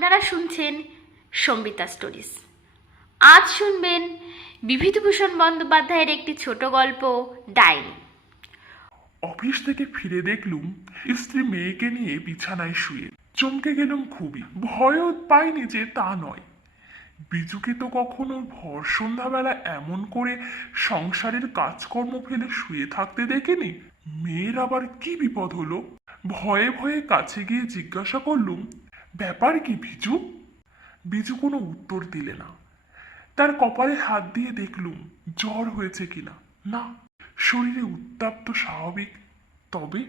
আপনারা শুনছেন সম্বিতা স্টোরিজ। আজ শুনবেন বিভূতিভূষণ বন্দ্যোপাধ্যায়ের একটি ছোট গল্প ডাইনি। অফিস থেকে ফিরে দেখলুম স্ত্রী মেয়েকে নিয়ে বিছানায় শুয়ে। চমকে গেলাম খুবই। ভয়ও পাইনি যে তা নয়। বিজুকে তো কখনো ভর সন্ধ্যাবেলা এমন করে সংসারের কাজকর্ম ফেলে শুয়ে থাকতে দেখিনি। মেয়ের আবার কি বিপদ হলো? ভয়ে ভয়ে কাছে গিয়ে জিজ্ঞাসা করলুম, ব্যাপার কি বিজু? বিজু কোনো উত্তর দিলে না। তার কপালে হাত দিয়ে দেখলুম জ্বর হয়েছে কিনা। না, শরীরে উত্তাপ তো স্বাভাবিক। তবে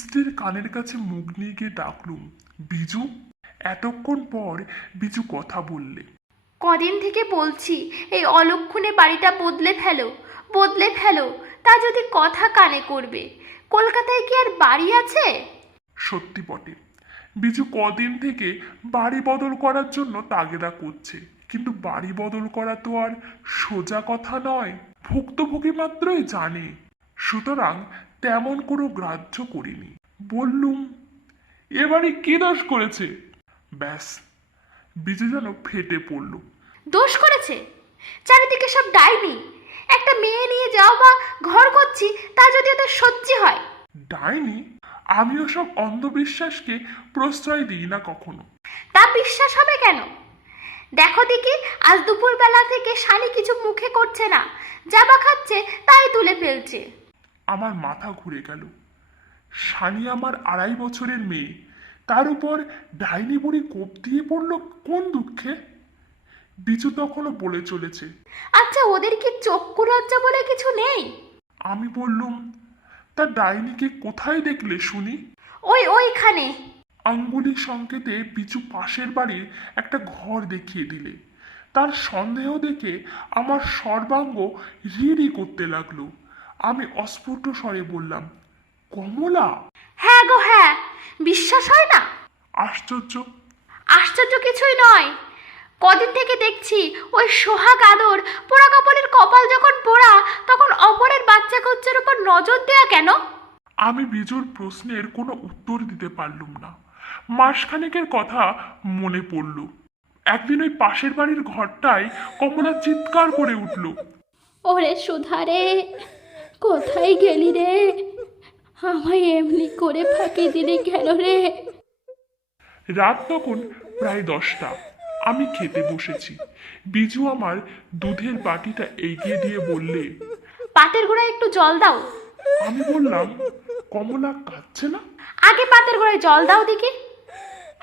স্ত্রীর কানের কাছে মুখ নিয়ে গিয়ে ডাকলুম, বিজু। এতক্ষণ পর বিজু কথা বললে। কদিন থেকে বলছি এই অলক্ষণে বাড়িটা বদলে ফেলো, বদলে ফেলো। তা যদি কথা কানে করবে, কলকাতায় কি আর বাড়ি আছে? সত্যি বটে, বিজু কদিন থেকে বাড়ি বদল করার জন্য তাগিদা করছে, কিন্তু বাড়ি বদল করা তো আর সোজা কথা নয়। ভুক্তভোগী মাত্রই জানে, সুতরাং তেমন কোনো গ্রাহ্য করিনি। বললুম, এবারে কি দোষ করেছে? ব্যাস, বিজু যেন ফেটে পড়ল। দোষ করেছে? চারিদিকে সব ডাইনি। একটা মেয়ে নিয়ে যাও বা ঘর করছি, তা যদি ওদের সহ্য হয়। ডাইনি? আমিও সব অন্ধবিশ্বাসকে প্রশ্রয় দিই না কখনো। তা বিশ্বাস হবে কেন? দেখো দেখি, আজ দুপুর বেলা থেকে শানি কিছু মুখে করছে না, জাবা খাচ্ছে তাই তুলে ফেলছে। আমার মাথা ঘুরে গেল। শানি আমার 2.5 বছরের মেয়ে, তার উপর ডাইনি বুড়ি কোপ দিয়ে পড়লো কোন দুঃখে? বিজু তখনও বলে চলেছে, আচ্ছা, ওদের কি চক্ষু লজ্জা বলে কিছু নেই? আমি বললুম, তা ডাইনিকে কোথায় দেখলে শুনি? ওইখানে। আঙ্গুলি সংকেতে বিজু পাশের বাড়ির একটা ঘর দেখিয়ে দিলে। তার সন্দেহ দেখে আমার সর্বাঙ্গ রিরি করতে লাগলো। আমি অস্ফুট স্বরে বললাম, কমলা? হ্যাঁ গো হ্যাঁ, বিশ্বাস হয় না? আশ্চর্য! আশ্চর্য কিছুই নয়। কদিন থেকে দেখছি ওই সোহাগ আদর পোড়া কপালের কপাল যখন পোড়া, তখন অপরের বাচ্চা কাচ্চার উপর নজর দেয়া কেন? আমি বিজুর প্রশ্নের কোনো উত্তর দিতে পারলুম না। মাসখানেকের কথা মনে পড়ল। একদিন ওই পাশের বাড়ির ঘরটায় কমলা চিৎকার করে উঠল, ওরে সুধারে, কোথায় গেলি রে? আমায় এমনি করে ফাঁকি দিলি কেন রে? রাত তখন প্রায় 10টা। আমি খেতে বসেছি। বিজু আমার দুধের বাটিটা এগিয়ে দিয়ে বললে, পাতের গোড়ায় একটু জল দাও। আমি বললাম, কমলা কাঁদছে না? আগে পাতের গোড়ায় জল দাও দেখি।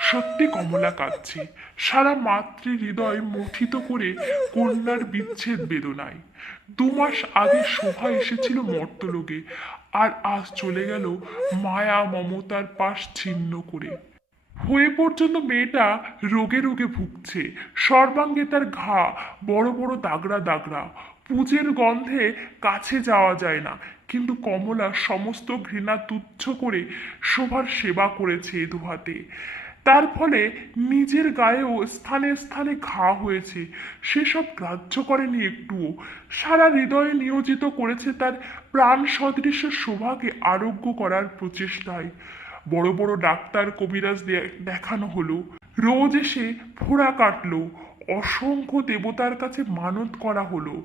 সত্যি কমলা কাঁদছে, সারা মাতৃ হৃদয় মুঠিত করে কন্যার বিচ্ছেদ বেদনায়। 2 মাস আগে শোভা এসেছিল মর্তলোকে, আর আজ চলে গেল মায়া মমতার পাশ ছিন্ন করে। হয়ে পর্যন্ত মেয়েটা রোগে রোগে ভুগছে। সর্বাঙ্গে তার ঘা, বড় বড় দাগড়া দাগড়া। পুজের গন্ধে কাছে যাওয়া যায় না, কিন্তু কমলা সমস্ত ঘৃণা তুচ্ছ করে শোভার সেবা করেছে এ দুহাতে। তার ফলে নিজের গায়েও স্থানে স্থানে ঘা হয়েছে, সেসব গ্রাহ্য করেনি একটুও। সারা হৃদয়ে নিয়োজিত করেছে তার প্রাণ সদৃশ্য শোভাকে আরোগ্য করার প্রচেষ্টায়। বড় বড় ডাক্তার কবিরাজ দেখানো হলো, রোজ এসে ফোড়া কাটলো, অসংখ্য দেবতার কাছে মানত করা হলো।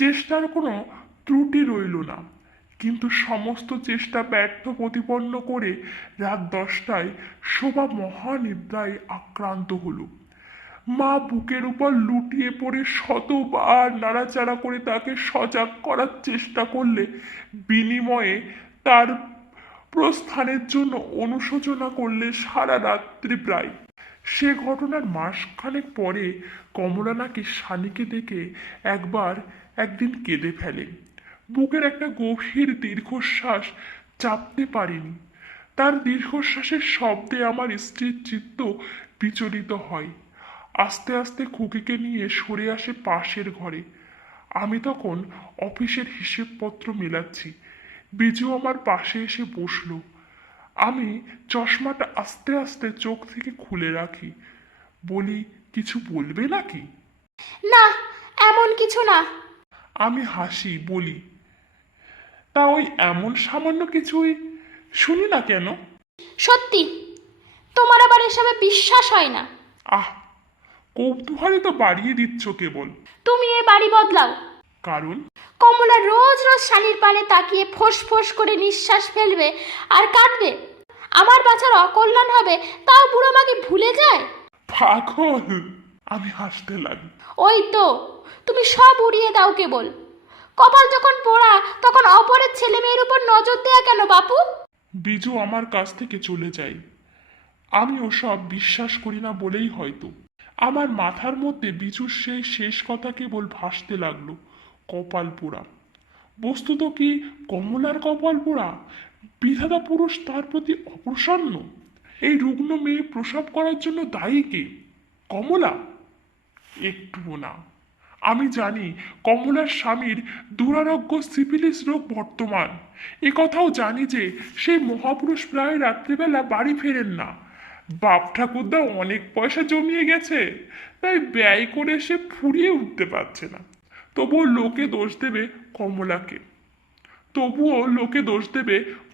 চেষ্টার কোনো ত্রুটি রইল না, কিন্তু সমস্ত চেষ্টা ব্যর্থ প্রতিপন্ন করে রাত 10টায় শোভা মহানিদ্রায় আক্রান্ত হলো। মা বুকের উপর লুটিয়ে পড়ে শতবার নাড়াচাড়া করে তাকে সজাগ করার চেষ্টা করলে বিনিময়ে তার প্রস্থানের জন্য অনুশোচনা করলে সারা রাত্রি প্রায়। সে ঘটনার মাসখানেক পরে কমলা নাকি শানিকে দেখে একদিন কেঁদে ফেলে। বুকের একটা গভীর দীর্ঘশ্বাস চাপতে পারিনি। তার দীর্ঘশ্বাসের শব্দে আমার স্ত্রীর চিত্ত বিচলিত হয়। আস্তে আস্তে খুকিকে নিয়ে সরে আসে পাশের ঘরে। আমি তখন অফিসের হিসেবপত্র মেলাচ্ছি। বিজু আমার পাশে এসে বসলো। আমি চশমাটা আস্তে আস্তে চোখ থেকে খুলে রাখি। বলি, কিছু বলবে নাকি? না, এমন কিছু না। আমি হাসি, বলি, তা ওই এমন সামান্য কিছুই শুনি না কেন? সত্যি, তোমার আবার এসবে বিশ্বাস হয় না? আহ, কৌতূহলে তো বাড়িয়ে দিচ্ছ কেবল। তুমি এ বাড়ি বদলাও। কারণ কমলা রোজ রোজ শালির পানে তাকিয়ে ফোঁস ফোঁস করে নিঃশ্বাস ফেলবে আর কাঁদবে। আমার বাচ্চার অকল্যাণ হবে তাও বুড়ো মাকে ভুলে যায়। পাগল। আমি হাসতে লাগি। ওই তো, তুমি সব উড়িয়ে দাও কেবল। কপাল যখন পোড়া তখন অপরের ছেলে মেয়ের উপর নজর দেয়া কেন বাপু? বিজু আমার কাছ থেকে চলে যায়। আমি ওসব বিশ্বাস করি না বলেই হয়তো আমার মাথার মধ্যে বিজুর সেই শেষ কথা কেবল ভাসতে লাগলো, কপাল পোড়া। বস্তুত কি কমলার কপাল পোড়া? বিধাতা পুরুষ তার প্রতি অপ্রসন্ন? এই রুগ্ন মেয়ে প্রসব করার জন্য দায়ী কে? কমলা? একটুও না। আমি জানি কমলার স্বামীর দুরারোগ্য সিফিলিস রোগ বর্তমান। এ কথাও জানি যে সেই মহাপুরুষ প্রায় রাত্রিবেলা বাড়ি ফেরেন না। বাপ ঠাকুরদা অনেক পয়সা জমিয়ে গেছে, তাই ব্যয় করে সে ফুরিয়ে উঠতে পারছে না। তবুও লোকে দোষ দেবে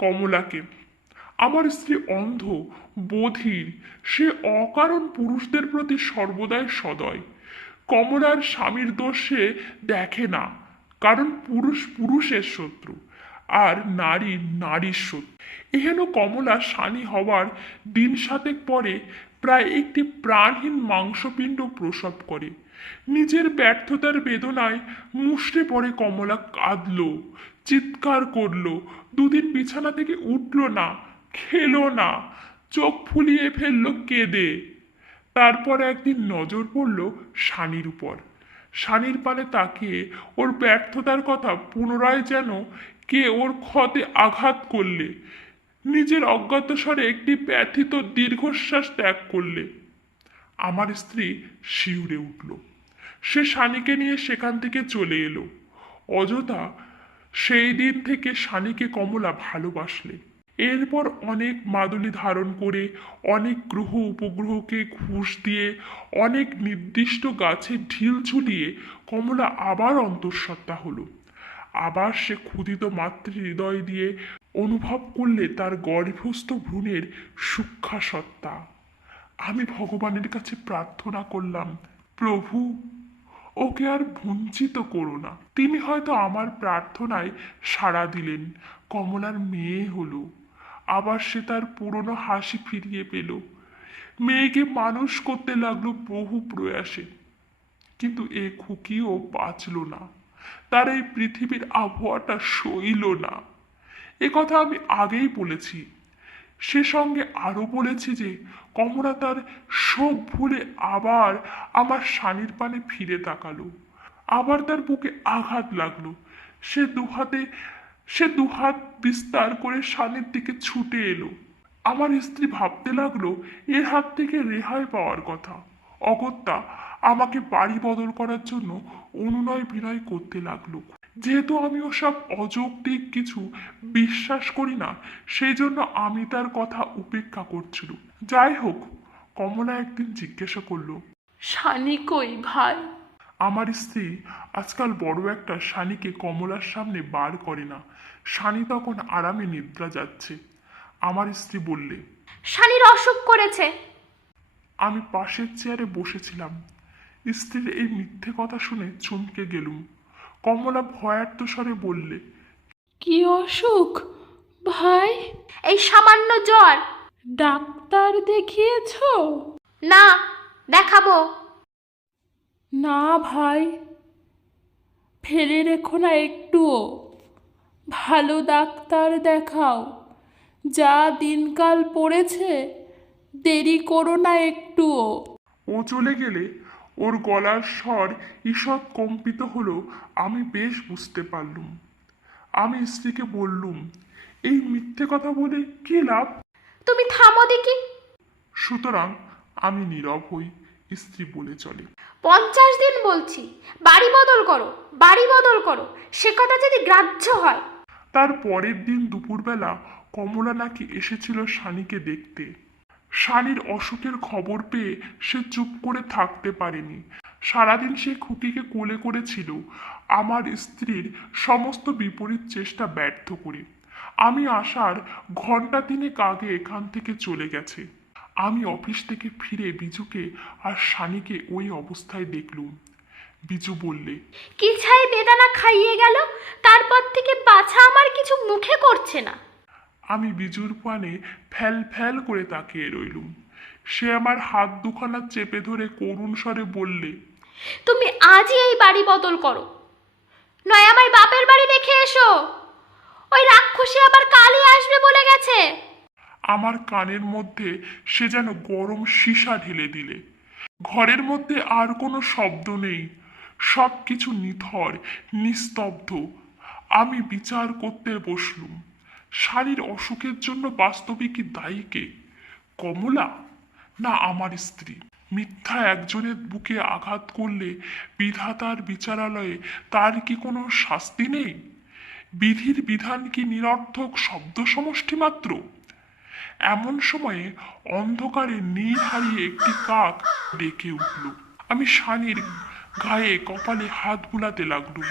কমলাকে। আমার স্ত্রী অন্ধ, বধির, সে অকারণ পুরুষদের প্রতি সর্বদাই সদয়। কমলার স্বামীর দোষ সে দেখে না, কারণ পুরুষ পুরুষের শত্রু আর নারী নারীর শত্রু। এহেন কমলা শানী হওয়ার দিন সাতেক পরে প্রায় একটি প্রাণহীন মাংসপিণ্ড প্রসব করে। নিজের ব্যর্থতার বেদনায় মুষড়ে পড়ে কমলা, কাঁদল, চিৎকার করলো, দুদিন বিছানা থেকে উঠল না, খেলো না, চোখ ফুলিয়ে ফেললো কেঁদে। তারপর একদিন নজর পড়ল শানির উপর। শানির পানে তাকিয়ে ওর ব্যর্থতার কথা পুনরায় যেন কে ওর ক্ষতে আঘাত করলে, নিজের অজ্ঞাতস্বরে একটি ব্যথিত দীর্ঘশ্বাস ত্যাগ করলে। আমার স্ত্রী শিউরে উঠল। সে শানিকে নিয়ে সেখান থেকে চলে এলো। অযথা সেই দিন থেকে শানিকে কমলা ভালোবাসলে। এরপর অনেক মাদুলি ধারণ করে, অনেক গ্রহ উপগ্রহকে ঘুষ দিয়ে, অনেক নির্দিষ্ট গাছে ঢিল ঝুলিয়ে কমলা আবার অন্তঃসত্ত্বা হলো। আবার সে ক্ষুধিত মাতৃ হৃদয় দিয়ে অনুভব করলে তার গর্ভস্থ ভ্রূণের সূক্ষ্মাসত্তা। আমি ভগবানের কাছে প্রার্থনা করলাম, প্রভু, ওকে আর বঞ্চিত করো না। তিনি হয়তো আমার প্রার্থনায় সাড়া দিলেন। কমলার মেয়ে হলো। আবার সে তার পুরনো হাসি ফিরিয়ে পেল। মেয়েকে মানুষ করতে লাগলো বহু প্রয়াসে। কিন্তু এ খুকিও বাঁচল না, তার এই পৃথিবীর আবহাওয়াটা সইল না। এ কথা আমি আগেই বলেছি। সে সঙ্গে আরো বলেছি যে কমলা তার শোক ভুলে আবার আমার শানির পানে ফিরে তাকালো। আবার তার বুকে আঘাত লাগলো। সে দুহাত বিস্তার করে শানির দিকে ছুটে এলো। আমার স্ত্রী ভাবতে লাগলো এর হাত থেকে রেহাই পাওয়ার কথা। অগত্যা আমাকে বাড়ি বদল করার জন্য অনুনয় বিনয় করতে লাগলো। যেহেতু আমি ওসব অযৌক্তিক কিছু বিশ্বাস করি না, সেই জন্য আমি তার কথা উপেক্ষা করছিল। যাই হোক, কমলা একদিন জিজ্ঞাসা করলো, শানি কই ভাই? আমার স্ত্রী আজকাল বড় একটা শানিকে কমলার সামনে বার করে না। শানি তখন আরামে নিদ্রা যাচ্ছে। আমার স্ত্রী বললে, শানির অসুখ করেছে। আমি পাশের চেয়ারে বসেছিলাম। স্ত্রীর এই মিথ্যে কথা শুনে চমকে গেলুম। কমলা ভয়ার্ত স্বরে বললে, কি অসুখ ভাই? এই সামান্য জ্বর। ডাক্তার দেখিয়েছো? না, দেখাবো। না ভাই, ফেলে রেখো না একটুও। ভালো ডাক্তার দেখাও। যা দিনকাল পড়েছে, দেরি করো না একটুও। ও চলে গেলে ওর গলার স্বর ঈষৎ কম্পিত হলো, আমি বেশ বুঝতে পারলুম। আমি স্ত্রীকে বললুম, এই মিথ্যে কথা বলে কি লাভ? তুমি থামো দেখি। সুতরাং আমি নীরব হই। স্ত্রী বলে চলে, 50 দিন বলছি, বাড়ি বদল করো, বাড়ি বদল করো। সে কথা যদি গ্রাহ্য হয়। তার পরের দিন দুপুরবেলা কমলা নাকি এসেছিল শানিকে দেখতে। শানির অসুখের খবর পেয়ে সে চুপ করে থাকতে পারেনি। সারাদিন সে খুকিকে কোলে করেছিল। আমার স্ত্রীর সমস্ত বিপরীত চেষ্টা ব্যর্থ করে আমি আসার ঘন্টা 3 আগে এখান থেকে চলে গেছে। আমি অফিস থেকে ফিরে বিজুকে আর সানিকে ওই অবস্থায় দেখলুম। বিজু বললে, কি ছাই বেদানা খাইয়ে গেল, তারপর থেকে বাছা আমার কিছু মুখে করছে না। আমি বিজুর পানে ফ্যাল ফ্যাল করে তাকিয়ে রইলুম। সে আমার হাত দুখানা চেপে ধরে করুণ স্বরে বললে, তুমি আজই এই বাড়ি বদল করো, নয় আমায় বাপের বাড়ি রেখে এসো। ওই রাক্ষসী আবার কালই আসবে বলে গেছে। আমার কানের মধ্যে সে যেন গরম সীসা ঢেলে দিলে। ঘরের মধ্যে আর কোনো শব্দ নেই, সব কিছু নিথর নিস্তব্ধ। আমি বিচার করতে বসলুম, শাড়ির অসুখের জন্য বাস্তবে কি দায়ী কে? কমলা না আমার স্ত্রী? মিথ্যা একজনের বুকে আঘাত করলে বিধাতার বিচারালয়ে তার কি কোনো শাস্তি নেই? বিধির বিধান কি নিরর্থক শব্দ সমষ্টি মাত্র? এমন সময়ে অন্ধকারে নীল হারিয়ে একটি কাক ডেকে উঠল। আমি শানির গায়ে কপালে হাত বুলাতে লাগলুম।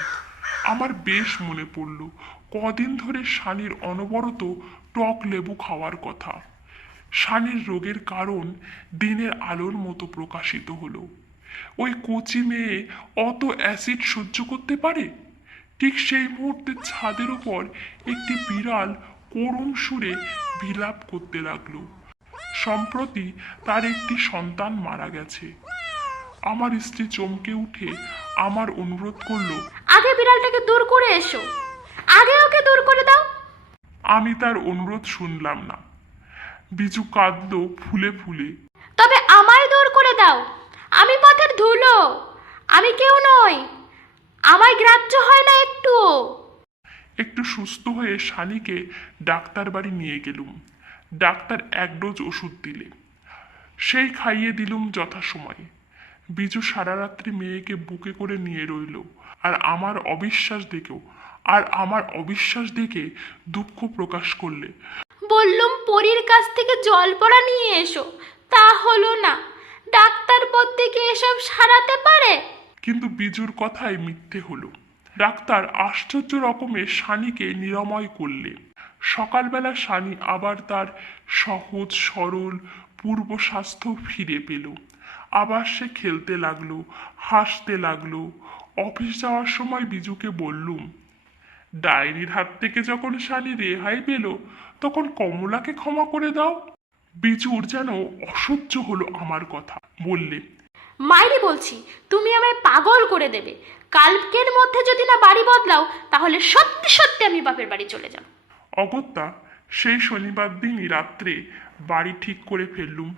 আমার বেশ মনে পড়ল কদিন ধরে শানির অনবরত টক লেবু খাওয়ার কথা। শানির রোগের কারণ দিনের আলোর মতো প্রকাশিত হলো। ওই কচি মেয়ে অত অ্যাসিড সহ্য করতে পারে? ঠিক সেই মুহূর্তে ছাদের উপর একটি বিড়াল করুণ সুরে বিলাপ করতে লাগলো। সম্প্রতি তার একটি সন্তান মারা গেছে। আমার স্ত্রী চমকে উঠে আমার অনুরোধ করলো, আগে বিড়ালটাকে দূর করে এসো, আগে ওকে দূর করে দাও। আমি তার অনুরোধ শুনলাম না। বিজু কাঁদলো ফুলে ফুলে। তবে আমায় দূর করে দাও, আমি পথের ধুলো, আমি কেউ নই, আমায় গ্রাহ্য হয় না একটুও। একটু সুস্থ হয়ে শানিকে ডাক্তার বাড়ি নিয়ে গেলুম। ডাক্তার 1 ডোজ ওষুধ দিলে, সেই খাইয়ে দিলুম যথাসময়ে। বিজু সারা রাত্রি মেয়েকে বুকে করে নিয়ে রইল। আর আমার অবিশ্বাস দেখে দুঃখ প্রকাশ করলে। বললুম পরীর কাছ থেকে জল পড়া নিয়ে এসো, তা হলো না। ডাক্তার বলতে কি এসব সারাতে পারে? কিন্তু বিজুর কথাই মিথ্যে হলো। ডাক্তার আশ্চর্য রকমের শানিকে নিরাময় করলে। সকালবেলা শানি আবার তার সহজ সরল পূর্ব স্বাস্থ্য ফিরে পেল। আবার সে খেলতে লাগলো, হাসতে লাগলো। অফিস যাওয়ার সময় বিজুকে বললুম, ডায়েরির হাত থেকে যখন শানি রেহাই পেল তখন কমলাকে ক্ষমা করে দাও। বিজুর যেন অসহ্য হলো আমার কথা। বললে, মাইরি বলছি, তুমি আমায় পাগল করে দেবে। কালকের মধ্যে যদি না বাড়ি বদলাও তাহলে সত্যি সত্যি আমি বাপের বাড়ি চলে যাব। অগত্যা সেই শনিবার দিনই রাত্রে বাড়ি ঠিক করে ফেললুম।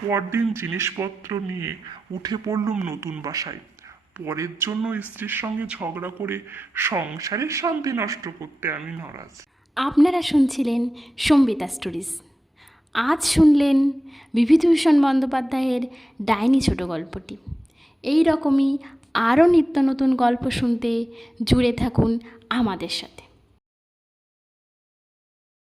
পরদিন জিনিসপত্র নিয়ে উঠে পড়লুম নতুন বাসায়। পরের জন্য স্ত্রীর সঙ্গে ঝগড়া করে সংসারের শান্তি নষ্ট করতে আমি নারাজ। আপনারা শুনছিলেন সম্বিতা স্টোরিজ। আজ শুনলেন বিভূতিভূষণ বন্দ্যোপাধ্যায়ের ডাইনি ছোট গল্পটি। এই রকমই আরও নিত্য নতুন গল্প শুনতে জুড়ে থাকুন আমাদের সাথে।